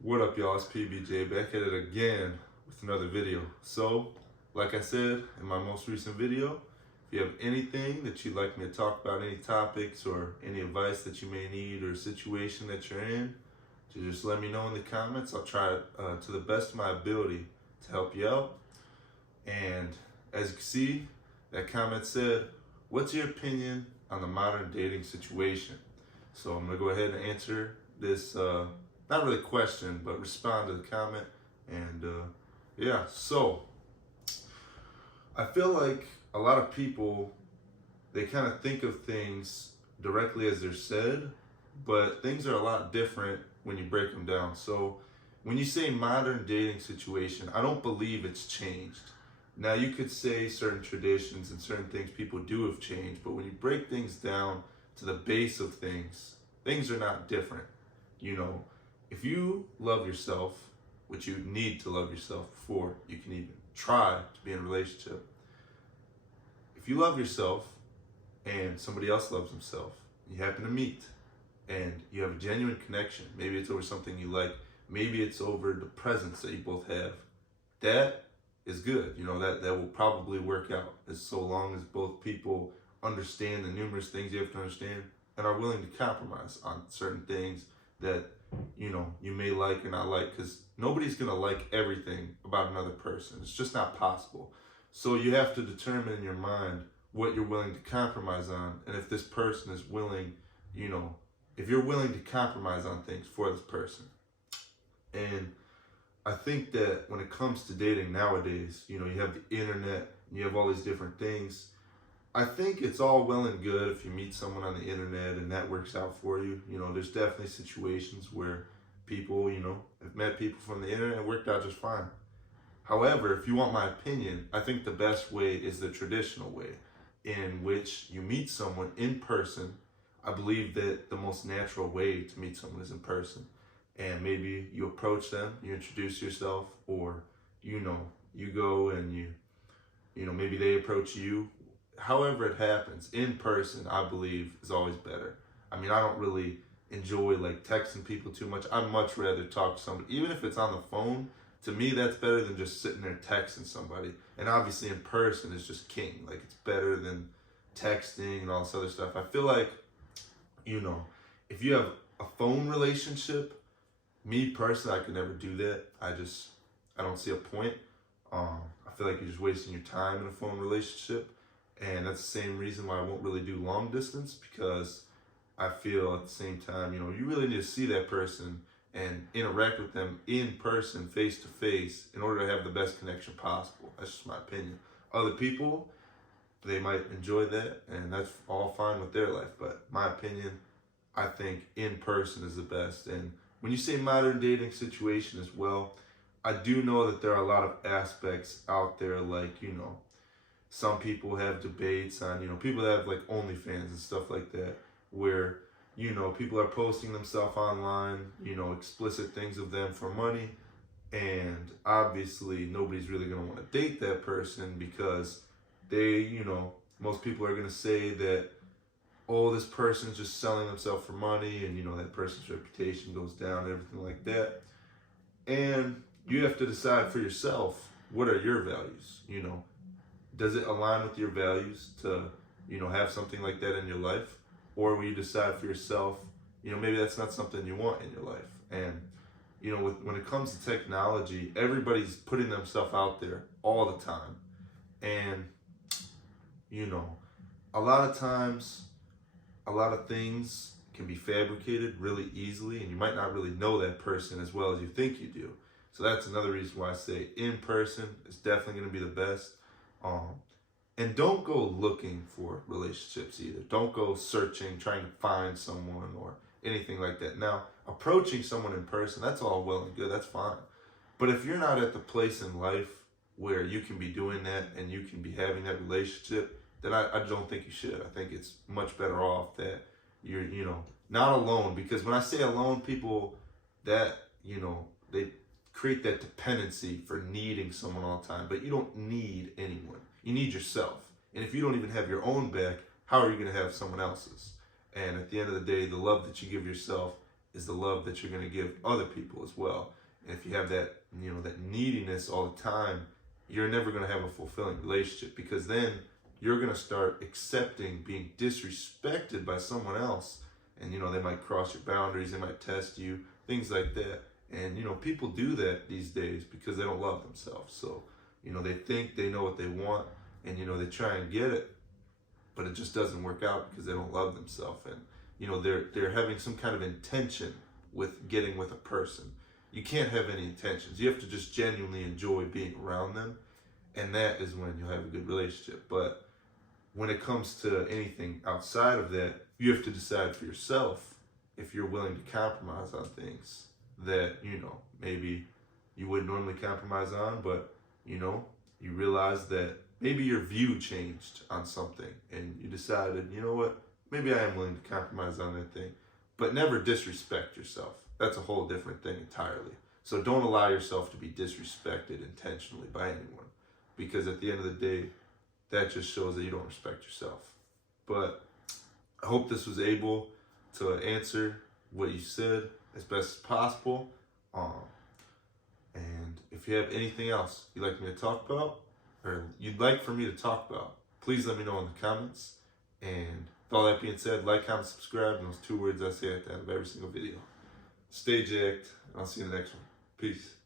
What up, y'all? It's PBJ back at it again with another video. So, like I said in my most recent video, if you have anything that you'd like me to talk about, any topics or any advice that you may need or situation that you're in, just let me know in the comments. I'll try to the best of my ability to help you out. And as you can see, that comment said, what's your opinion on the modern dating situation? So I'm going to go ahead and answer this, not really question, but respond to the comment. And yeah, so I feel like a lot of people, they kind of think of things directly as they're said, but things are a lot different when you break them down. So when you say modern dating situation, I don't believe it's changed. Now you could say certain traditions and certain things people do have changed, but when you break things down to the base of things, things are not different. You know, if you love yourself, which you need to love yourself before you can even try to be in a relationship. If you love yourself and somebody else loves himself, you happen to meet and you have a genuine connection, maybe it's over something you like, maybe it's over the presence that you both have, that is good. You know, that will probably work out, as so long as both people understand the numerous things you have to understand and are willing to compromise on certain things that, you know, you may like or not like, because nobody's going to like everything about another person. It's just not possible. So you have to determine in your mind what you're willing to compromise on, and if this person is willing, you know, if you're willing to compromise on things for this person. And I think that when it comes to dating nowadays, you know, you have the internet, you have all these different things. I think it's all well and good if you meet someone on the internet and that works out for you. You know, there's definitely situations where people, you know, have met people from the internet and it worked out just fine. However, if you want my opinion, I think the best way is the traditional way, in which you meet someone in person. I believe that the most natural way to meet someone is in person. And maybe you approach them, you introduce yourself, or, you know, you go and you know, maybe they approach you. However it happens, in person, I believe, is always better. I mean, I don't really enjoy like texting people too much. I'd much rather talk to somebody, even if it's on the phone. To me, that's better than just sitting there texting somebody. And obviously in person is just king. Like, it's better than texting and all this other stuff. I feel like, you know, if you have a phone relationship, me personally, I could never do that. I don't see a point. I feel like you're just wasting your time in a phone relationship. And that's the same reason why I won't really do long distance, because I feel at the same time, you know, you really need to see that person and interact with them in person, face to face, in order to have the best connection possible. That's just my opinion. Other people, they might enjoy that, and that's all fine with their life. But my opinion, I think in person is the best. And when you say modern dating situation as well, I do know that there are a lot of aspects out there, like, you know, some people have debates on, you know, people that have like OnlyFans and stuff like that, where, you know, people are posting themselves online, you know, explicit things of them for money. And obviously nobody's really going to want to date that person, because they, you know, most people are going to say that, oh, this person's just selling themselves for money, and, you know, that person's reputation goes down and everything like that. And you have to decide for yourself, what are your values? You know, does it align with your values to, you know, have something like that in your life? Or will you decide for yourself, you know, maybe that's not something you want in your life? And, you know, when it comes to technology, everybody's putting themselves out there all the time. And, you know, a lot of times, a lot of things can be fabricated really easily, and you might not really know that person as well as you think you do. So that's another reason why I say in person is definitely going to be the best. And don't go looking for relationships either. Don't go searching, trying to find someone or anything like that. Now, approaching someone in person, that's all well and good. That's fine. But if you're not at the place in life where you can be doing that and you can be having that relationship, then I don't think you should. I think it's much better off that you're, you know, not alone. Because when I say alone, people that, you know, they create that dependency for needing someone all the time. But you don't need anyone. You need yourself. And if you don't even have your own back, how are you going to have someone else's? And at the end of the day, the love that you give yourself is the love that you're going to give other people as well. And if you have that, that neediness all the time, you're never going to have a fulfilling relationship, because then you're going to start accepting being disrespected by someone else. And, they might cross your boundaries, they might test you, things like that. And, people do that these days because they don't love themselves. So, they think they know what they want, and, they try and get it, but it just doesn't work out because they don't love themselves. And, they're having some kind of intention with getting with a person. You can't have any intentions. You have to just genuinely enjoy being around them, and that is when you'll have a good relationship. But when it comes to anything outside of that, you have to decide for yourself if you're willing to compromise on things that, maybe you wouldn't normally compromise on, but, you realize that maybe your view changed on something and you decided, you know what, maybe I am willing to compromise on that thing. But never disrespect yourself. That's a whole different thing entirely. So don't allow yourself to be disrespected intentionally by anyone, because at the end of the day, that just shows that you don't respect yourself. But I hope this was able to answer what you said as best as possible. And if you have anything else you'd like me to talk about, or you'd like for me to talk about, please let me know in the comments. And with all that being said, like, comment, subscribe, and those 2 words I say at the end of every single video. Stay jacked, and I'll see you in the next one. Peace.